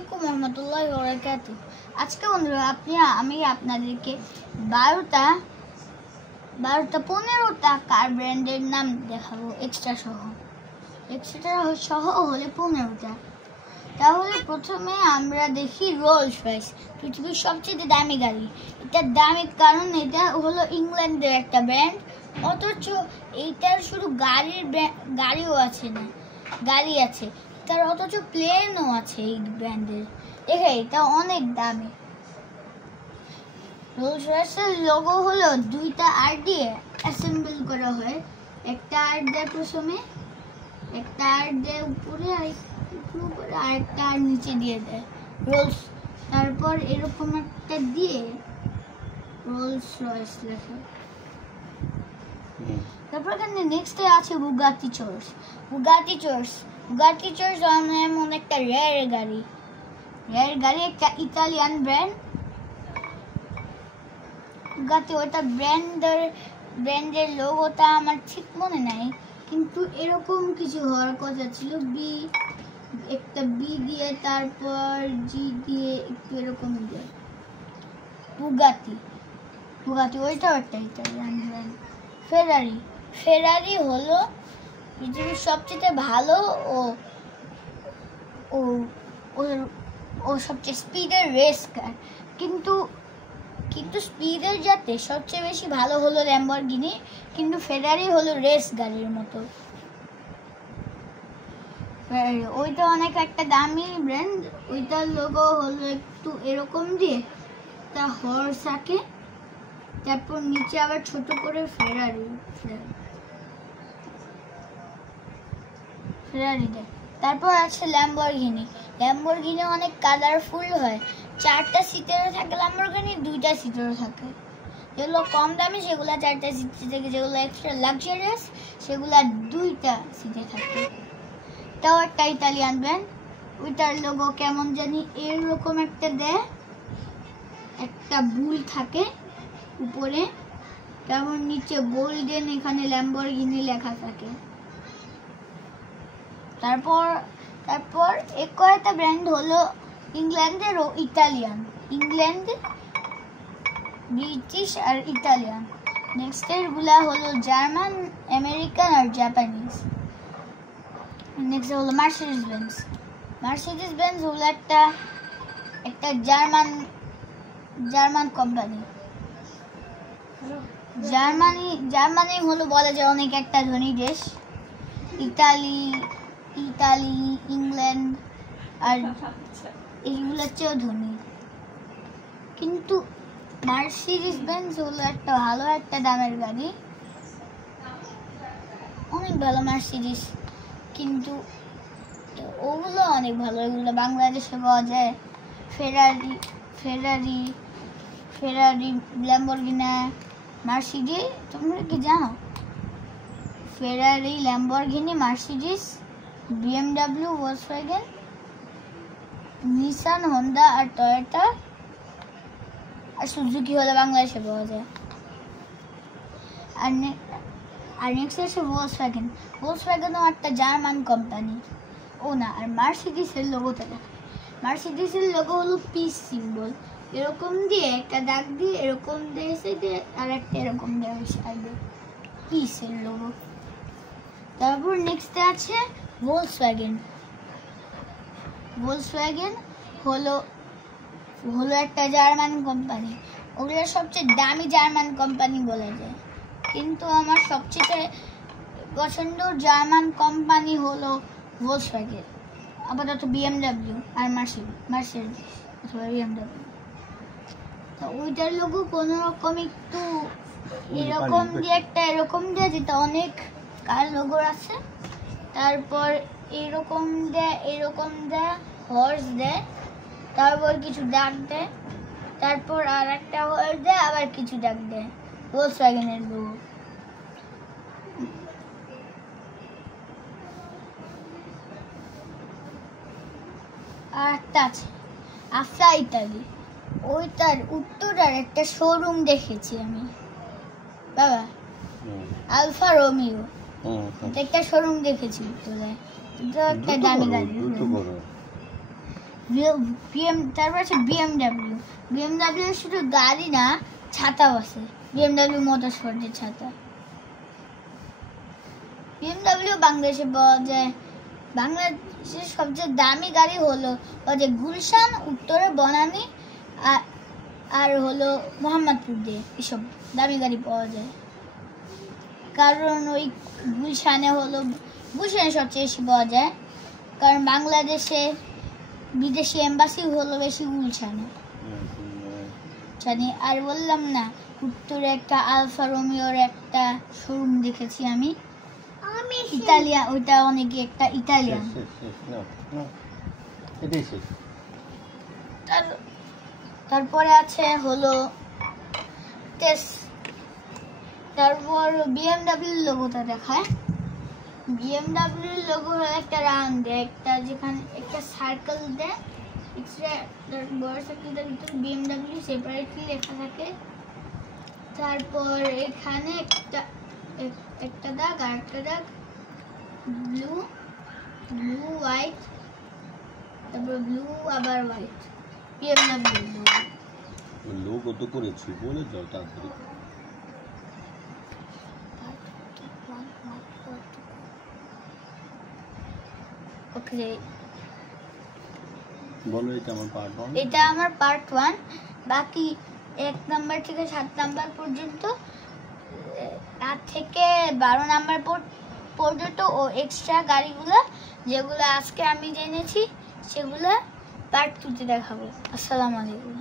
আলাইকুম রহমতুল্লাহি ওয়া বারাকাতুহু। আজকে বন্ধুরা আমি আপনাদেরকে 15টা কার ব্র্যান্ডের নাম দেখাবো, এক্সট্রা সহ হলে 15টা। তাহলে প্রথমে আমরা দেখি রোলস রয়েস, পৃথিবীর সবচেয়ে দামি গাড়ি। এটা দামি কারণ এটা হলো ইংল্যান্ডের একটা ব্র্যান্ড, অথচ এইটার শুধু গাড়িও আছে না, গাড়ি আছে তার, অথচ প্লেনও আছে এই ব্র্যান্ডের। দেখে এটা অনেক দামি। রোলস রয়েসের লোগো হলো দুইটা আর দিয়ে অ্যাসেম্বল করা হয়, একটা আর দেয় প্রথমে, একটা আর দেয় উপরে আর একটা আর নিচে দিয়ে দেয় রোলস, তারপর এরকম একটা দিয়ে রোলস রয়েস লেখে। তারপর এখানে নেক্সটে আছে বুগাটি চোর্স এমন একটা রেয়ার গাড়ি, একটা ইতালিয়ান ব্র্যান্ড বুগাটি। ওটা ব্র্যান্ডের লোগোটা আমার ঠিক মনে নাই, কিন্তু এরকম কিছু হওয়ার কথা ছিল, একটা বি দিয়ে তারপর জি দিয়ে একটু এরকম দিয়ে বুগাটি ওইটাও একটা ইতালিয়ান ব্র্যান্ড। ফেরারি হলো পৃথিবীর সবচেয়ে ভালো ও সবচেয়ে স্পিডের রেস কার, কিন্তু স্পিডের যাতে সবচেয়ে বেশি ভালো হলো ল্যাম্বরগিনি, কিন্তু ফেরারি হলো রেস গাড়ির মতো। ওইটা অনেক একটা দামি ব্র্যান্ড, ওইটার লোগো হলো একটু এরকম দিয়ে তা হর্স আঁকে, তারপর নিচে আবার ছোট করে ফেরারি দেয়। তারপর আছে ল্যাম্বরগিনি অনেক কালারফুল হয়, 4টা সিটেরও থাকে ল্যাম্বরগিনি, 2টা সিটেরও থাকে। যেগুলো কম দামি সেগুলো 4টা সিটে থাকে, যেগুলো এক্সট্রা লাক্সারিয়াস সেগুলো 2টা সিটে থাকে। এটাও একটা ইতালিয়ান ব্র্যান্ড, ওইটার লোগো কেমন জানি এরকম একটা দেয়, একটা বুল থাকে উপরে, কেমন নিচে গোল্ডেন, এখানে ল্যাম্বরগিনি লেখা থাকে। তারপর কয়েকটা ব্র্যান্ড হলো ইংল্যান্ডের ও ইতালিয়ান, ব্রিটিশ আর ইতালিয়ান। নেক্সটের গুলা হলো জার্মান, আমেরিকান আর জাপানিজ। নেক্সট হলো মার্সিডিজ বেঞ্জ হলো একটা জার্মান কোম্পানি। জার্মানি হলো বলা যায় অনেক একটা ধনী দেশ। ইতালি, ইংল্যান্ড আর এইগুলোর চেয়েও ধনী, কিন্তু মার্সিডিজ বেঞ্জ হলো একটা ভালো একটা দামের গাড়ি, অনেক ভালো মার্সিডিজ, কিন্তু ওগুলো অনেক ভালো, এগুলো বাংলাদেশে পাওয়া যায়। ফেরারি ল্যাম্বরগিনি মার্সিডিজ, তোমরা কি জানো? Ferrari, Lamborghini, Mercedes, BMW, Volkswagen, Nissan, Honda আর টয়োটা আর সুজুকি হলো বাংলাদেশে পাওয়া যায়। আর নেক্সট আছে ভলক্সওয়াগনও একটা জার্মান কোম্পানি। আর মার্সিডিজের লোগোটা দেখো, মার্সিডিজের লোগো হলো পিস সিম্বল, এরকম দিয়ে একটা দাগ দিয়ে এরকম দিয়েছে দিয়ে আর একটা এরকম দেওয়া হয়েছে আগে, পিসের লোগো। তারপর নেক্সটে আছে ভলক্সওয়াগন হলো একটা জার্মান কোম্পানি, ওগুলো সবচেয়ে দামি জার্মান কোম্পানি বলা যায়, কিন্তু আমার সবচেয়ে পছন্দের জার্মান কোম্পানি হলো ভলক্সওয়াগন, আপাতত বিএমডব্লিউ আর মার্সিডিজ অথবা বিএমডব্লিউ। তো ওইটার লোগো কোনো রকম একটু এরকম দিয়ে একটা এরকম দিয়ে, যেটা অনেক কার লোগো আছে, তারপর এরকম দেয় হর্স দেয়, তারপর কিছু দাগ দেয়, তারপর আর একটা হর্স দেয়, আবার কিছু দাগ দেয়, ভলক্সওয়াগনের লোগো। আর একটা আছে আফলা ইতালি, ওইটার উত্তরার একটা শোরুম দেখেছি আমি বাবা, আলফা রোমিও, একটা শোরুম দেখেছি উত্তরায়, একটা দামি গাড়ি। তারপর আছে বিএমডাব্লিউ শুধু গাড়ি না, ছাতাও আছে। বিএমডাব্লিউ মোটরসপোর্টের ছাতা। বিএমডাব্লিউ বাংলাদেশে পাওয়া যায়। বাংলাদেশের সবচেয়ে দামি গাড়ি হলো যে গুলশান, উত্তরে বনানী আর হলো মোহাম্মদপুর দিয়ে এসব দামি গাড়ি পাওয়া যায়। কারণ ওই গুলশানে সবচেয়ে বেশি পাওয়া যায়, কারণ বাংলাদেশে বিদেশি এম্বাসি হলো বেশি গুলশানে। জানি। আর বললাম না, উত্তরে একটা আলফা রোমিওর একটা শোরুম দেখেছি আমি, ইতালিয়ান, ওইটা অনেকে একটা ইতালিয়ান। তারপরে আছে হলো তারপর বিএমডাব্লিউ লোগোটা দেখায়। বিএমডাব্লিউ লোগো হলো একটা রাউন্ড, একটা যেখানে একটা সার্কেল দেয়, বড় সার্কেলটার ভিতরে বিএমডাব্লিউ সেপারেটলি লেখা থাকে। তারপর এখানে একটা দাগ আর একটা দাগ, ব্লু হোয়াইট, তারপর ব্লু আবার হোয়াইট, বিএমডাব্লিউ লোগো তো করেছি, বলে যাও তাড়াতাড়ি। ওকে, বলো এটা আমার পার্ট 1। এটা আমার পার্ট 1। বাকি 1 নাম্বার থেকে 7 নাম্বার পর্যন্ত, 8 থেকে 12 নাম্বার পর্যন্ত ও এক্সট্রা গাড়িগুলো যেগুলো আজকে আমি জেনেছি সেগুলো পার্ট 2 তে দেখাবো। আসসালামু আলাইকুম।